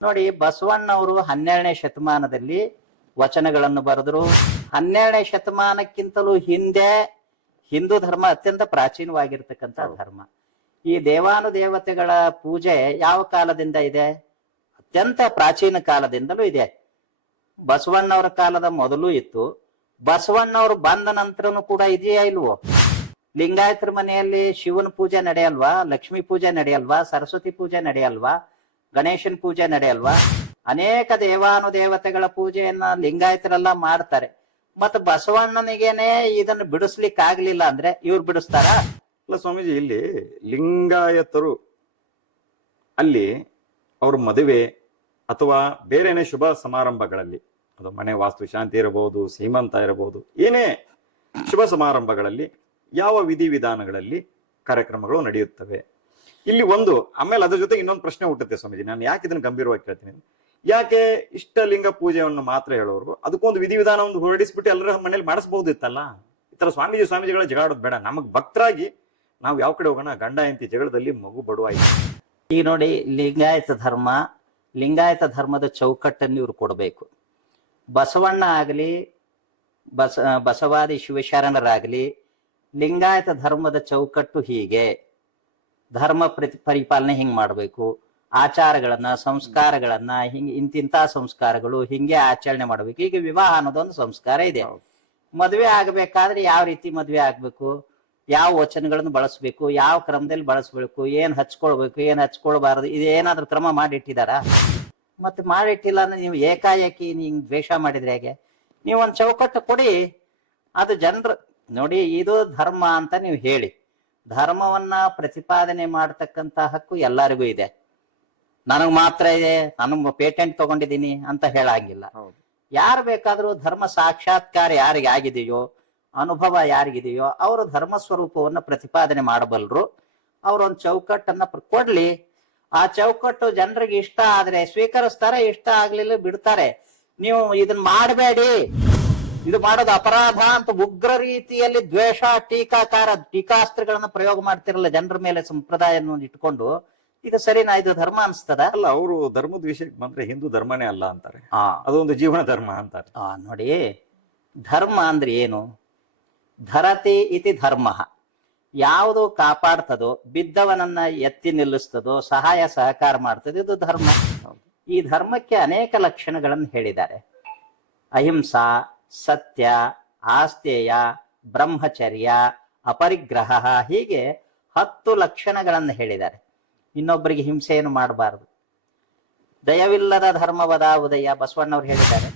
ನೋಡಿ, ಬಸವಣ್ಣವರು 12ನೇ ಶತಮಾನದಲ್ಲಿ ವಚನಗಳನ್ನು ಬರೆದ್ರು. 12ನೇ ಶತಮಾನಕ್ಕಿಂತಲೂ ಹಿಂದೆ ಹಿಂದೂ ಧರ್ಮ ಅತ್ಯಂತ ಪ್ರಾಚೀನವಾಗಿರ್ತಕ್ಕಂಥ ಧರ್ಮ. ಈ ದೇವಾನುದೇವತೆಗಳ ಪೂಜೆ ಯಾವ ಕಾಲದಿಂದ ಇದೆ? ಅತ್ಯಂತ ಪ್ರಾಚೀನ ಕಾಲದಿಂದಲೂ ಇದೆ. ಬಸವಣ್ಣವರ ಕಾಲದ ಮೊದಲು ಇತ್ತು, ಬಸವಣ್ಣವರು ಬಂದ ನಂತರನು ಕೂಡ ಇದೆಯಾ ಇಲ್ವೋ? ಲಿಂಗಾಯತರ ಮನೆಯಲ್ಲಿ ಶಿವನ ಪೂಜೆ ನಡೆಯಲ್ವಾ? ಲಕ್ಷ್ಮೀ ಪೂಜೆ ನಡೆಯಲ್ವಾ? ಸರಸ್ವತಿ ಪೂಜೆ ನಡೆಯಲ್ವಾ? ಗಣೇಶನ್ ಪೂಜೆ ನಡೆಯಲ್ವಾ? ಅನೇಕ ದೇವಾನುದೇವತೆಗಳ ಪೂಜೆಯನ್ನ ಲಿಂಗಾಯತರೆಲ್ಲ ಮಾಡ್ತಾರೆ. ಮತ್ತ ಬಸವಣ್ಣನಿಗೇನೆ ಇದನ್ನು ಬಿಡಿಸ್ಲಿಕ್ಕೆ ಆಗ್ಲಿಲ್ಲ ಅಂದ್ರೆ ಇವ್ರು ಬಿಡಿಸ್ತಾರ? ಅಲ್ಲ ಸ್ವಾಮೀಜಿ, ಇಲ್ಲಿ ಲಿಂಗಾಯತರು ಅಲ್ಲಿ ಅವ್ರ ಮದುವೆ ಅಥವಾ ಬೇರೆನೇ ಶುಭ ಸಮಾರಂಭಗಳಲ್ಲಿ, ಅದು ಮನೆ ವಾಸ್ತು ಶಾಂತಿ ಇರಬಹುದು, ಸೀಮಂತ ಇರಬಹುದು, ಏನೇ ಶುಭ ಸಮಾರಂಭಗಳಲ್ಲಿ ಯಾವ ವಿಧಿವಿಧಾನಗಳಲ್ಲಿ ಕಾರ್ಯಕ್ರಮಗಳು ನಡೆಯುತ್ತವೆ ಇಲ್ಲಿ ಒಂದು. ಆಮೇಲೆ ಅದ್ರ ಜೊತೆ ಇನ್ನೊಂದು ಪ್ರಶ್ನೆ ಹುಟ್ಟುತ್ತೆ ಸ್ವಾಮೀಜಿ, ನಾನು ಯಾಕೆ ಇದನ್ನು ಗಂಭೀರವಾಗಿ ಕೇಳ್ತೀನಿ, ಯಾಕೆ ಇಷ್ಟಲಿಂಗ ಪೂಜೆಯನ್ನು ಮಾತ್ರ ಹೇಳೋರು? ಅದಕ್ಕೊಂದು ವಿಧಿವಿಧಾನ ಒಂದು ಹೊರಡಿಸ್ಬಿಟ್ಟು ಎಲ್ಲರ ಮನೇಲಿ ಮಾಡಿಸಬಹುದಿತ್ತಲ್ಲ. ಈ ತರ ಸ್ವಾಮೀಜಿಗಳ ಜಗಳಾಡೋದು ಬೇಡ. ನಮಗ್ ಭಕ್ತರಾಗಿ ನಾವು ಯಾವ ಕಡೆ ಹೋಗೋಣ? ಗಂಡ ಹೆಂಡತಿ ಜಗಳದಲ್ಲಿ ಮಗು ಬಡುವಾಯ್ತು. ಈಗ ನೋಡಿ, ಲಿಂಗಾಯತ ಧರ್ಮದ ಚೌಕಟ್ಟನ್ನು ಇವ್ರು ಕೊಡಬೇಕು. ಬಸವಣ್ಣ ಆಗಲಿ, ಬಸವಾದಿ ಶಿವಶರಣರಾಗಲಿ, ಲಿಂಗಾಯತ ಧರ್ಮದ ಚೌಕಟ್ಟು ಹೀಗೆ, ಧರ್ಮ ಪರಿಪಾಲನೆ ಹಿಂಗ್ ಮಾಡ್ಬೇಕು, ಆಚಾರಗಳನ್ನ ಸಂಸ್ಕಾರಗಳನ್ನ ಇಂತಿಂತ ಸಂಸ್ಕಾರಗಳು ಹಿಂಗೆ ಆಚರಣೆ ಮಾಡ್ಬೇಕು. ಈಗ ವಿವಾಹ ಅನ್ನೋದೊಂದು ಸಂಸ್ಕಾರ ಇದೆ. ಮದ್ವೆ ಆಗ್ಬೇಕಾದ್ರೆ ಯಾವ ರೀತಿ ಮದ್ವೆ ಆಗ್ಬೇಕು, ಯಾವ ವಚನಗಳನ್ನು ಬಳಸ್ಬೇಕು, ಯಾವ ಕ್ರಮದಲ್ಲಿ ಬಳಸ್ಬೇಕು, ಏನ್ ಹಚ್ಕೊಳ್ಬೇಕು, ಏನ್ ಹಚ್ಕೊಳ್ಬಾರದು, ಇದೇನಾದ್ರೂ ಕ್ರಮ ಮಾಡಿಟ್ಟಿದಾರ? ಮತ್ತೆ ಮಾಡಿಟ್ಟಿಲ್ಲ ಅಂದ್ರೆ ನೀವು ಏಕಾಏಕಿ ಹಿಂಗ್ ದ್ವೇಷ ಮಾಡಿದ್ರೆ ಹೇಗೆ? ನೀವು ಒಂದ್ ಚೌಕಟ್ಟು ಕೊಡಿ, ಅದು ಜನರು ನೋಡಿ ಇದು ಧರ್ಮ ಅಂತ ನೀವು ಹೇಳಿ. ಧರ್ಮವನ್ನ ಪ್ರತಿಪಾದನೆ ಮಾಡ್ತಕ್ಕಂತ ಹಕ್ಕು ಎಲ್ಲರಿಗೂ ಇದೆ. ನನಗ್ ಮಾತ್ರ ಇದೆ, ನಾನು ಪೇಟೆಂಟ್ ತಗೊಂಡಿದ್ದೀನಿ ಅಂತ ಹೇಳಂಗಿಲ್ಲ. ಯಾರು ಬೇಕಾದ್ರೂ ಧರ್ಮ ಸಾಕ್ಷಾತ್ಕಾರ ಯಾರಿಗೆ ಆಗಿದೆಯೋ, ಅನುಭವ ಯಾರಿಗಿದೆಯೋ ಅವರು ಧರ್ಮ ಸ್ವರೂಪವನ್ನ ಪ್ರತಿಪಾದನೆ ಮಾಡಬಲ್ರು. ಅವ್ರೊಂದು ಚೌಕಟ್ಟನ್ನ ಕೊಡ್ಲಿ. ಆ ಚೌಕಟ್ಟು ಜನರಿಗೆ ಇಷ್ಟ ಆದ್ರೆ ಸ್ವೀಕರಿಸ್ತಾರೆ, ಇಷ್ಟ ಆಗ್ಲಿಲ್ಲ ಬಿಡ್ತಾರೆ. ನೀವು ಇದನ್ನ ಮಾಡಬೇಡಿ, ಇದು ಮಾಡೋದು ಅಪರಾಧ ಅಂತ ಉಗ್ರ ರೀತಿಯಲ್ಲಿ ದ್ವೇಷ, ಟೀಕಾಸ್ತ್ರಗಳನ್ನ ಪ್ರಯೋಗ ಮಾಡ್ತಿರಲ್ಲ ಜನರ ಮೇಲೆ, ಸಂಪ್ರದಾಯವನ್ನು ಇಟ್ಕೊಂಡು, ಇದು ಸರಿನಾ? ಇದು ಧರ್ಮ ಅನ್ಸ್ತದ? ಅಲ್ಲ, ಅವರು ಧರ್ಮದ ವಿಷಯಕ್ಕೆ ಬಂದ್ರೆ ಹಿಂದೂ ಧರ್ಮನೇ ಅಲ್ಲ ಅಂತಾರೆ. ಅದೊಂದು ಜೀವನ ಧರ್ಮ ಅಂತಾರೆ. ನೋಡಿ, ಧರ್ಮ ಅಂದ್ರೆ ಏನು? ಧರತಿ ಇತಿ ಧರ್ಮ. ಯಾವುದು ಕಾಪಾಡ್ತದೋ, ಬಿದ್ದವನನ್ನ ಎತ್ತಿ ನಿಲ್ಲಿಸ್ತದೋ, ಸಹಾಯ ಸಹಕಾರ ಮಾಡ್ತದೆ, ಇದು ಧರ್ಮ. ಈ ಧರ್ಮಕ್ಕೆ ಅನೇಕ ಲಕ್ಷಣಗಳನ್ನು ಹೇಳಿದ್ದಾರೆ. ಅಹಿಂಸಾ, ಸತ್ಯ, ಆಸ್ತೇಯ, ಬ್ರಹ್ಮಚರ್ಯ, ಅಪರಿಗ್ರಹ, ಹೀಗೆ 10 ಲಕ್ಷಣಗಳನ್ನು ಹೇಳಿದ್ದಾರೆ. ಇನ್ನೊಬ್ಬರಿಗೆ ಹಿಂಸೆಯನ್ನು ಮಾಡಬಾರದು. ದಯವಿಲ್ಲದ ಧರ್ಮವದ ಉದಯ ಬಸವಣ್ಣವ್ರು ಹೇಳಿದ್ದಾರೆ.